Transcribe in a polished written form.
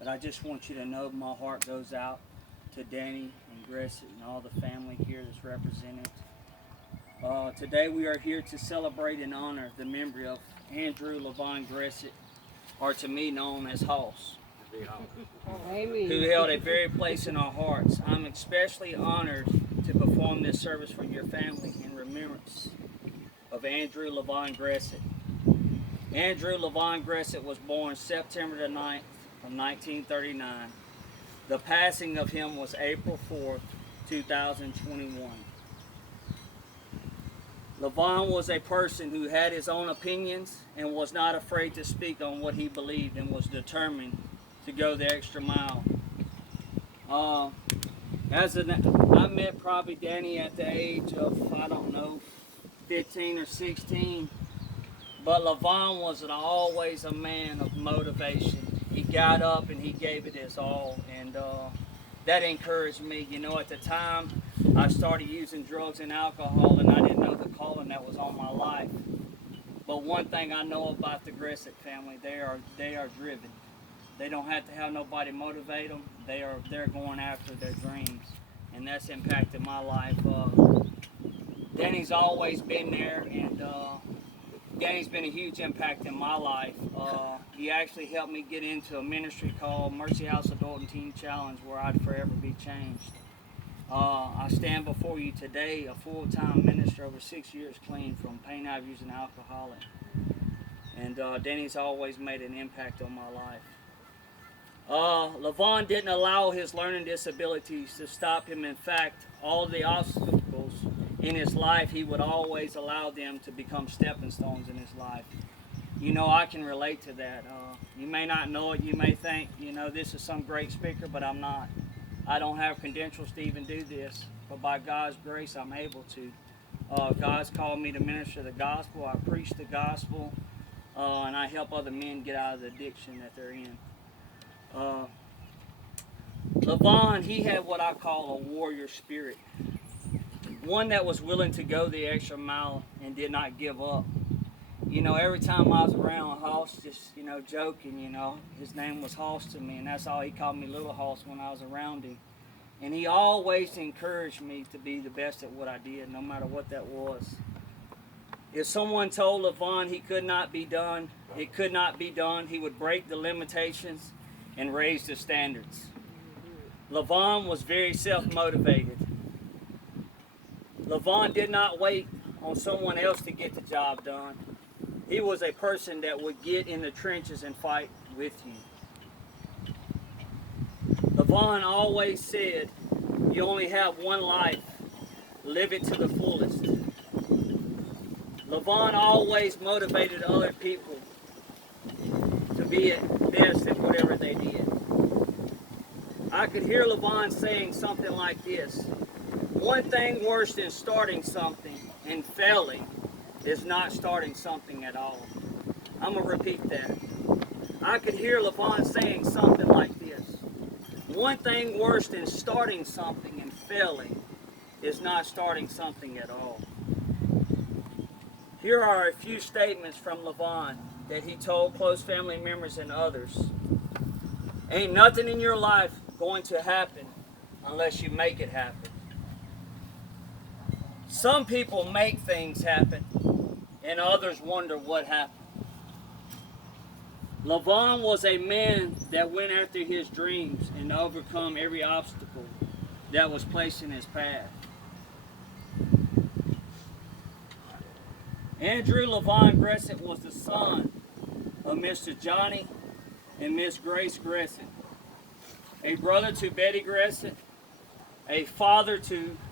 But I just want you to know my heart goes out to Danny and Gressett and all the family here that's represented. Today we are here to celebrate and honor the memory of Andrew Vaughn Gressett, or to me known as Hoss, who held a very place in our hearts. I'm especially honored to perform this service for your family in remembrance of Andrew Vaughn Gressett. Andrew Vaughn Gressett was born September the 9th of 1939. The passing of him was April 4th, 2021. Vaughn was a person who had his own opinions and was not afraid to speak on what he believed and was determined to go the extra mile. I met probably Danny at the age of, I don't know, 15 or 16. But Vaughn was always a man of motivation. He got up and he gave it his all, and that encouraged me. You know, at the time, I started using drugs and alcohol, and I didn't know the calling that was on my life. But one thing I know about the Gressett family, they are driven. They don't have to have nobody motivate them. They're going after their dreams, and that's impacted my life. Danny's always been there, and Danny's been a huge impact in my life. He actually helped me get into a ministry called Mercy House Adult and Teen Challenge, where I'd forever be changed. I stand before you today, a full-time minister, over 6 years clean from pain I've used and alcoholic. And Danny's always made an impact on my life. Vaughn didn't allow his learning disabilities to stop him. In fact, all the obstacles in his life, he would always allow them to become stepping stones in his life. You know, I can relate to that. You may not know it. You may think, you know, this is some great speaker, but I'm not. I don't have credentials to even do this, but by God's grace, I'm able to. God's called me to minister the gospel. I preach the gospel, and I help other men get out of the addiction that they're in. Vaughn, he had what I call a warrior spirit. One that was willing to go the extra mile and did not give up. You know, every time I was around Hoss, just, you know, joking, you know, his name was Hoss to me, and that's all he called me, Little Hoss, when I was around him. And he always encouraged me to be the best at what I did, no matter what that was. If someone told Vaughn he could not be done, it could not be done, he would break the limitations and raise the standards. Vaughn was very self-motivated. Vaughn did not wait on someone else to get the job done. He was a person that would get in the trenches and fight with you. Vaughn always said, you only have one life, live it to the fullest. Vaughn always motivated other people to be at best at whatever they did. I could hear Vaughn saying something like this: one thing worse than starting something and failing is not starting something at all. I'm going to repeat that. I could hear Vaughn saying something like this: one thing worse than starting something and failing is not starting something at all. Here are a few statements from Vaughn that he told close family members and others. Ain't nothing in your life going to happen unless you make it happen. Some people make things happen, and others wonder what happened. Vaughn was a man that went after his dreams and overcome every obstacle that was placed in his path. Andrew Vaughn Gressett was the son of Mr. Johnny and Miss Grace Gressett, a brother to Betty Gressett, a father to